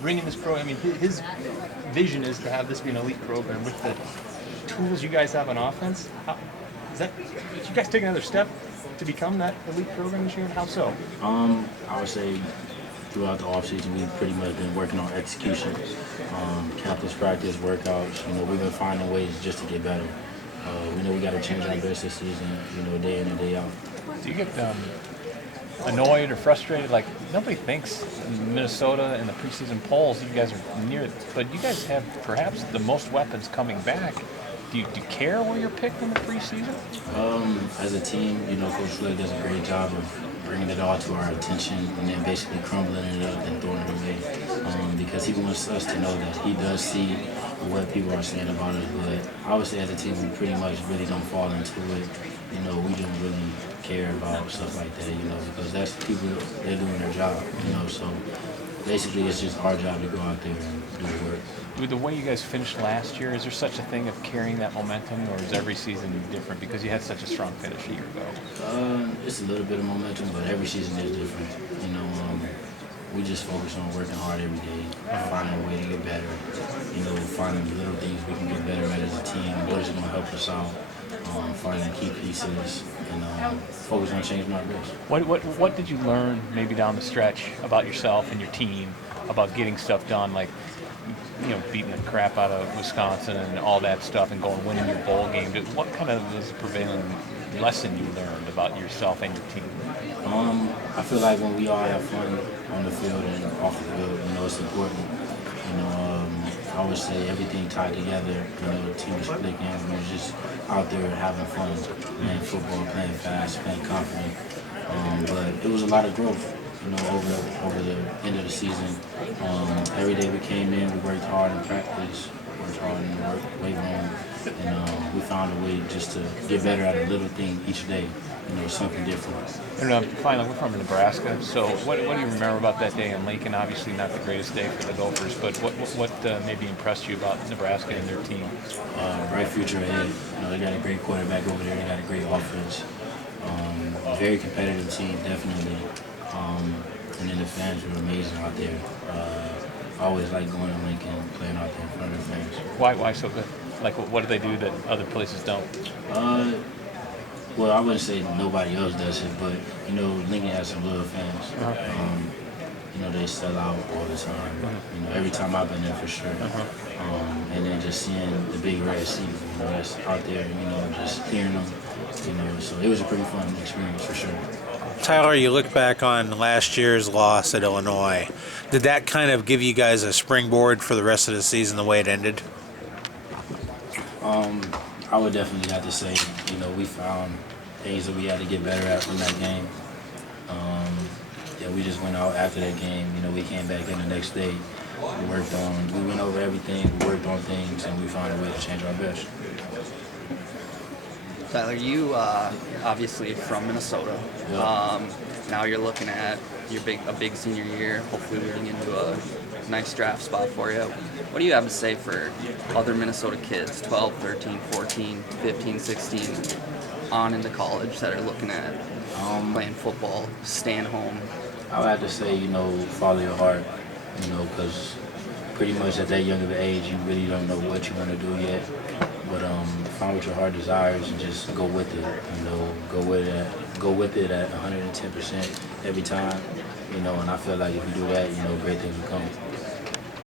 bringing this program. I mean, his vision is to have this be an elite program with the tools you guys have on offense. Did you guys take another step to become that elite program this year? And how so? I would say throughout the offseason, we've pretty much been working on execution, campus practice, workouts. We've been finding ways just to get better. We know we got to change our best this season, day in and day out. Do you get annoyed or frustrated? Like, nobody thinks in Minnesota in the preseason polls you guys are near it, but you guys have perhaps the most weapons coming back. Do you care where you're picked in the preseason? As a team, Coach Flick does a great job of bringing it all to our attention and then basically crumbling it up and throwing it away because he wants us to know that he does see what people are saying about us. But I would say as a team, we pretty much really don't fall into it. We don't really care about stuff like that, because that's people, they're doing their job, So basically it's just our job to go out there and do the work. With the way you guys finished last year, is there such a thing of carrying that momentum, or is every season different because you had such a strong finish a year ago? It's a little bit of momentum, but every season is different. We just focus on working hard every day, finding a way to get better, finding the little things we can get better at as a team, what is going to help us out, finding key pieces, and focus on changing our best. What did you learn maybe down the stretch about yourself and your team, about getting stuff done, like beating the crap out of Wisconsin and all that stuff and winning your bowl game? What kind of was the prevailing lesson you learned about yourself and your team? I feel like when we all have fun on the field and off the field, it's important. I would say everything tied together. The team was clicking. We were just out there having fun, playing football, playing fast, playing confident. But it was a lot of growth. Over the end of the season. Every day we came in, we worked hard in practice, worked hard in the weight room, and we found a way just to get better at a little thing each day, something different. And finally, we're from Nebraska, so what do you remember about that day in Lincoln? Obviously not the greatest day for the Gophers, but what maybe impressed you about Nebraska and their team? Bright future ahead. They got a great quarterback over there, they got a great offense. Very competitive team, definitely. And then the fans were amazing out there. I always like going to Lincoln, playing out there in front of the fans. Why so good? Like, what do they do that other places don't? Well, I wouldn't say nobody else does it, but, Lincoln has some loyal fans. They sell out all the time. Every time I've been there for sure. And then just seeing the big red seat, that's out there, just hearing them, so it was a pretty fun experience for sure. Tyler, you look back on last year's loss at Illinois. Did that kind of give you guys a springboard for the rest of the season the way it ended? I would definitely have to say, we found things that we had to get better at from that game. We just went out after that game. We came back in the next day. We went over everything, we worked on things, and we found a way to change our best. Tyler, you obviously from Minnesota. Yeah. Now you're looking at a big senior year, hopefully leading into a nice draft spot for you. What do you have to say for other Minnesota kids, 12, 13, 14, 15, 16, on into college that are looking at playing football, staying home? I would have to say, follow your heart, because pretty much at that young of an age, you really don't know what you want to do yet. But find what your heart desires and just go with it. Go with it at 110% every time. And I feel like if you do that, great things will come.